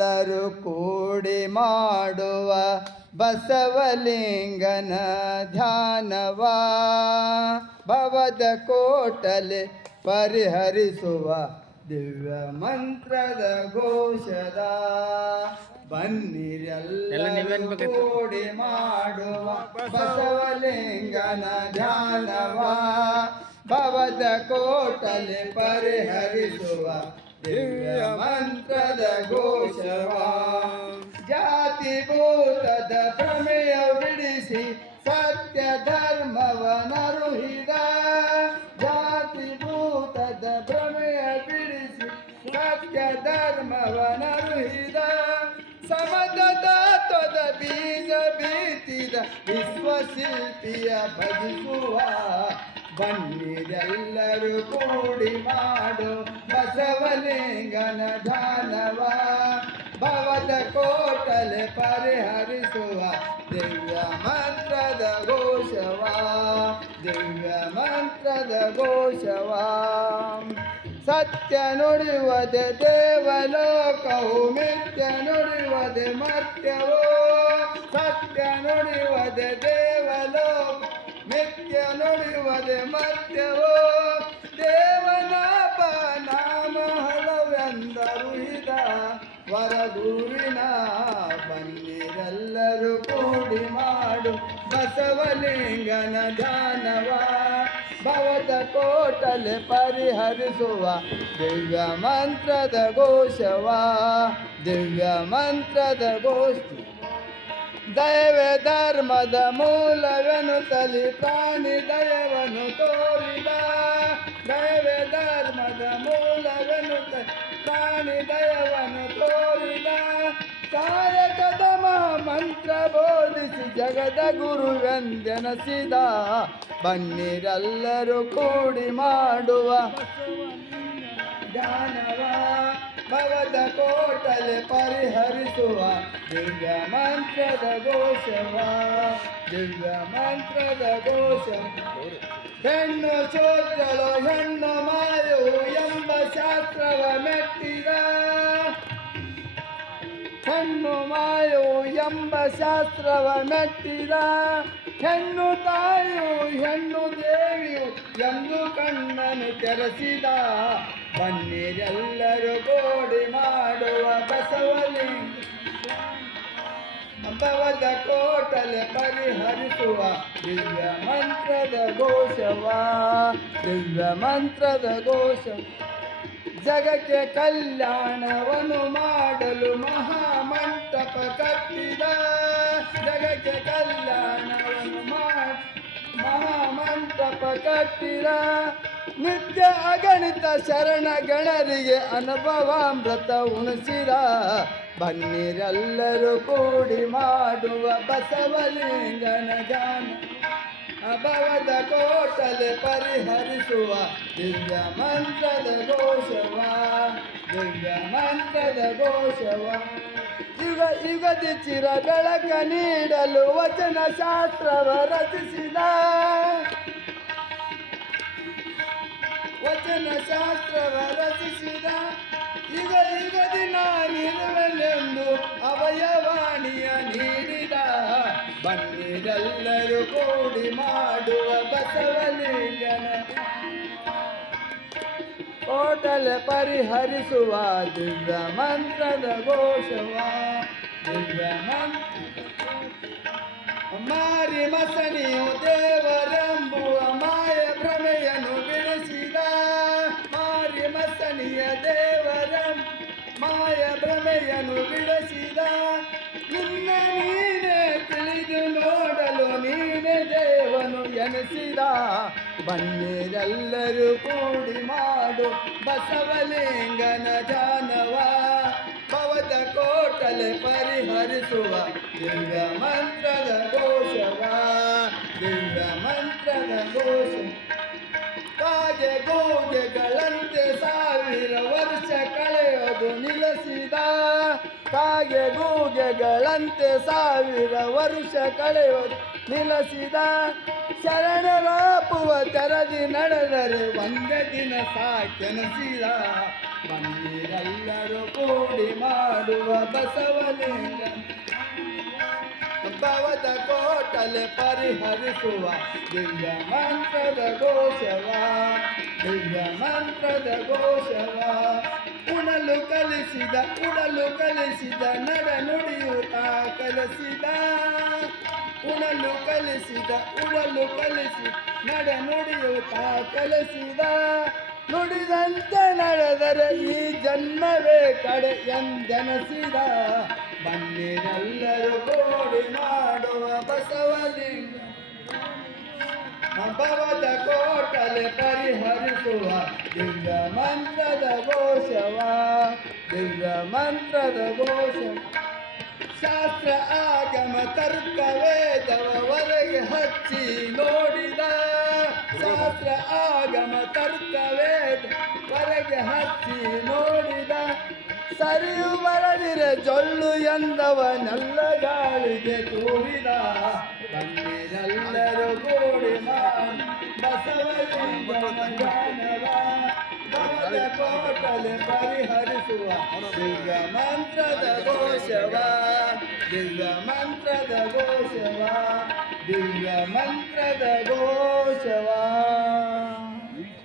ಬನ್ನಿರೆಲ್ಲರೂ ಕೂಡಿ ಮಾಡುವ ಬಸವಲಿಂಗನ ಧ್ಯಾನವ. ಭವದ ಕೋಟಲೆ ಪರಿಹರಿಸುವ ದಿವ್ಯ ಮಂತ್ರದ ಘೋಷದ. ಬನ್ನಿರೆಲ್ಲ ಕೂಡಿ ಮಾಡುವ ಬಸವಲಿಂಗನ ಧ್ಯಾನವ. ಭವದ ಕೋಟಲೆ ಪರಿಹರಿಸುವ ದಿವ್ಯ ಮಂತ್ರದ ಘೋಷವ. ಜಾತಿ ಭೂತದ ಪ್ರಮೇಯ ಬಿಡಿಸಿ ಸತ್ಯ ಧರ್ಮವನರುಹಿದ ಜಾತಿ ಭೂತದ ಪ್ರಮೇಯ ಬಿಡಿಸಿ ಸತ್ಯ ಧರ್ಮವನರುಹಿದ ಸಮದ ತತ್ವದ ಬೀಜ ಬೀತಿದ ವಿಶ್ವಶಿಲ್ಪಿಯ ಭಜಿಸುವ ಬನ್ನಿರೆಲ್ಲರೂ ಕೂಡಿ ಮಾಡು ಬಸವಲಿಂಗನ ದಾನವ ಭವದ ಕೋಟಲೆ ಪರಿಹರಿಸುವ ದಿವ್ಯ ಮಂತ್ರದ ಘೋಷವ. ದಿವ್ಯ ಮಂತ್ರದ ಘೋಷವ. ಸತ್ಯ ನುಡಿಯುವುದೇ ದೇವಲೋಕವು, ಮಿಥ್ಯ ನುಡಿಯುವುದೇ ಮತ್ಯವೋ ಸತ್ಯ ನುಡಿಯುವುದೇ ದೇವಲೋಕ ಮಿಥ್ಯ ನುಡಿಯುವುದೇ ಮಧ್ಯವೋ ದೇವನ ನಾಮ ಹಲವೆಂದರು ಇದ ವರಗುರುವಿನ ಬನ್ನಿರೆಲ್ಲರೂ ಕೂಡಿ ಮಾಡು ಬಸವಲಿಂಗನ ಧ್ಯಾನವ. ಭವದ ಕೋಟಲೆ ಪರಿಹರಿಸುವ ದಿವ್ಯ ಮಂತ್ರದ ಘೋಷವ. ದಿವ್ಯ ಮಂತ್ರದ ಘೋಷ ದಯವೇ ಧರ್ಮದ ಮೂಲವೆನು ತಲಿ ಪ್ರಾಣಿ ದಯವನ್ನು ತೋರಿದ. ದೈವ ಧರ್ಮದ ಮೂಲವೆನು ಪ್ರಾಣಿ ದಯವನ್ನು ತೋರಿದ. ಕಾಯಕದ ಮಂತ್ರ ಬೋಧಿಸಿ ಜಗದ ಗುರುವೆಂದೆನಸಿದ ಬನ್ನಿರೆಲ್ಲರೂ ಕೂಡಿ ಮಾಡುವ ಜ್ಞಾನವ ಭವದ ಕೋಟಲೆ ಪರಿಹರಿಸುವ ದಿವ್ಯ ಮಂತ್ರದ ಘೋಷವ, ದಿವ್ಯ ಮಂತ್ರದ ಘೋಷ ಹೆಣ್ಣು ಸೋತ್ರಳು, ಹೆಣ್ಣು ಮಾಯು ಎಂಬ ಶಾಸ್ತ್ರವ ಮೆಟ್ಟಿದ. ಹೆಣ್ಣು ಮಾಯು ಎಂಬ ಶಾಸ್ತ್ರವ ಮೆಟ್ಟಿದ. ಹೆಣ್ಣು ತಾಯು, ಹೆಣ್ಣು ದೇವಿಯು ಎಂದು ಕಣ್ಣನು ತೆರೆಸಿದ. ಬನ್ನಿರೆಲ್ಲರೂ ಗೋಡಿ ಮಾಡುವ ಬಸವಲಿ. ಭವದ ಕೋಟಲೆ ಪರಿಹರಿಸುವ ದಿವ್ಯ ಮಂತ್ರದ ಘೋಷವ, ದಿವ್ಯ ಮಂತ್ರದ ಘೋಷ. ಜಗಕ್ಕೆ ಕಲ್ಯಾಣವನ್ನು ಮಾಡಲು ಮಹಾಮಂಟಪ ಕಟ್ಟಿದ, ಜಗಕ್ಕೆ ಕಲ್ಯಾಣವನ್ನು ಮಾಡಿ ಮಹಾಮಂಟಪ ಕಟ್ಟಿದ. ನಿತ್ಯ ಅಗಣಿತ ಶರಣ ಗಣರಿಗೆ ಅನುಭವಾಮೃತ ಉಣಿಸಿದ. ಬನ್ನಿರೆಲ್ಲರೂ ಕೂಡಿ ಮಾಡುವ ಬಸವಲಿಂಗನ ಗಾನ ಅಭವದ ಕೋಟಲೆ ಪರಿಹರಿಸುವ ದಿವ್ಯ ಮಂತ್ರದ ಘೋಷವ, ದಿವ್ಯ ಮಂತ್ರದ ಘೋಷವ. ಯುಗ ಯುಗದಿ ಚಿರ ಬೆಳಕ ನೀಡಲು ವಚನ ಶಾಸ್ತ್ರವ ರಚಿಸಿದ. ವಚನ ಶಾಸ್ತ್ರವ ರಚಿಸಿದ ಯುಗ ಯುಗದಿ ನಾನಿರುವೆನೆಂದು ಅವಯವಾಣಿಯ ನೀಡಿದ. ಬನ್ನಿರೆಲ್ಲರೂ ಕೂಡಿ ಮಾಡುವ ಬಸವಲಿಂಗನ ಕೋಟಲೆ ಪರಿಹರಿಸುವ ದಿವ್ಯ ಮಂತ್ರದ ಘೋಷವ. ದಿವ್ಯ ಮಂತ್ರ ಮಾರಿ ಮಸಣಿಯು ದೇವರೆಂಬುವ ಮಾಯ ಭ್ರಮೆಯನ್ನು ಬಿಡಿಸಿದ. ನಿನ್ನ ನೀನೇ ತಿಳಿದು ನೋಡಲು ನೀನೇ ದೇವನು ಎನಿಸಿದ. ಬನ್ನಿರೆಲ್ಲರೂ ಕೂಡಿ ಮಾಡು ಬಸವಲಿಂಗನ ಜಾನವ. ಭವದ ಕೋಟಲೆ ಪರಿಹರಿಸುವ ಲಿಂಗ ಮಂತ್ರದ ಘೋಷವ. ಲಿಂಗ ಮಂತ್ರದ ಘೋಷ ನಿಲ್ಲಿಸಿದ ಕಾಗೆ ಗೂಗೆಗಳಂತೆ ಸಾವಿರ ವರುಷ ಕಳೆಯುವ ನಿಲಸಿದ ಶರಣರಾಪುವ ಚರದಿ ನಡೆದರೆ ಒಂದೇ ದಿನ ಸಾಕೆನಸಿದ. ಬಂದಿರೆಲ್ಲರೂ ಕೂಡಿ ಮಾಡುವ ಬಸವಲಿಂಗ. ಭವದ ಕೋಟಲೆ ಪರಿಹರಿಸುವ ದಿವ್ಯ ಮಂತ್ರದ ಘೋಷವ, ದಿವ್ಯ ಮಂತ್ರದ ಘೋಷವ. ಕಲಿಸಿದ ಉಡಲು ಕಲಿಸಿದ ನಡ ನುಡಿಯುತ್ತಾ ಕಲಿಸಿದ. ಉಣಲು ಕಲಿಸಿದ ಉಡಲು ಕಲಿಸಿ ನಡ ನುಡಿಯುತ್ತ ಕಲಿಸಿದ. ನುಡಿದಂತೆ ನಡೆದರೆ ಈ ಜನ್ಮವೇ ಕಡೆ ಎಂದೆನಸಿದ. ಬನ್ನಿರೆಲ್ಲರೂ ಕೋಡಿ ಮಾಡುವ ಬಸವಲಿಂಗ ಭವದ ಕೋಟಲೆ ಪರಿಹರಿಸುವ ಲಿಂಗ ಮಂತ್ರದ ಘೋಷವ. ದಿವ್ಯ ಮಂತ್ರದ ಘೋಷ. ಶಾಸ್ತ್ರ ಆಗಮ ತರ್ಕ ವೇದವರೆಗೆ ಹಚ್ಚಿ ನೋಡಿದ. ಶಾಸ್ತ್ರ ಆಗಮ ತರ್ಕ ವೇದ ವರೆಗೆ ಹಚ್ಚಿ ನೋಡಿದ. ಸರಿಯು ಬರದಿರೆ ಎಂದವ ಎಂದವನೆಲ್ಲ ಗಾಳಿಗೆ ತೋರಿದ. ಬನ್ನಿರೆಲ್ಲರೂ ಕೂಡಿ ಬಸವ ಕೋಟಲೆ ಪರಿಹರಿಸುವ ದಿವ್ಯ ಮಂತ್ರದ ಘೋಷವ ದಿವ್ಯ ಮಂತ್ರದ ಘೋಷವ ದಿವ್ಯ ಮಂತ್ರದ ಘೋಷವ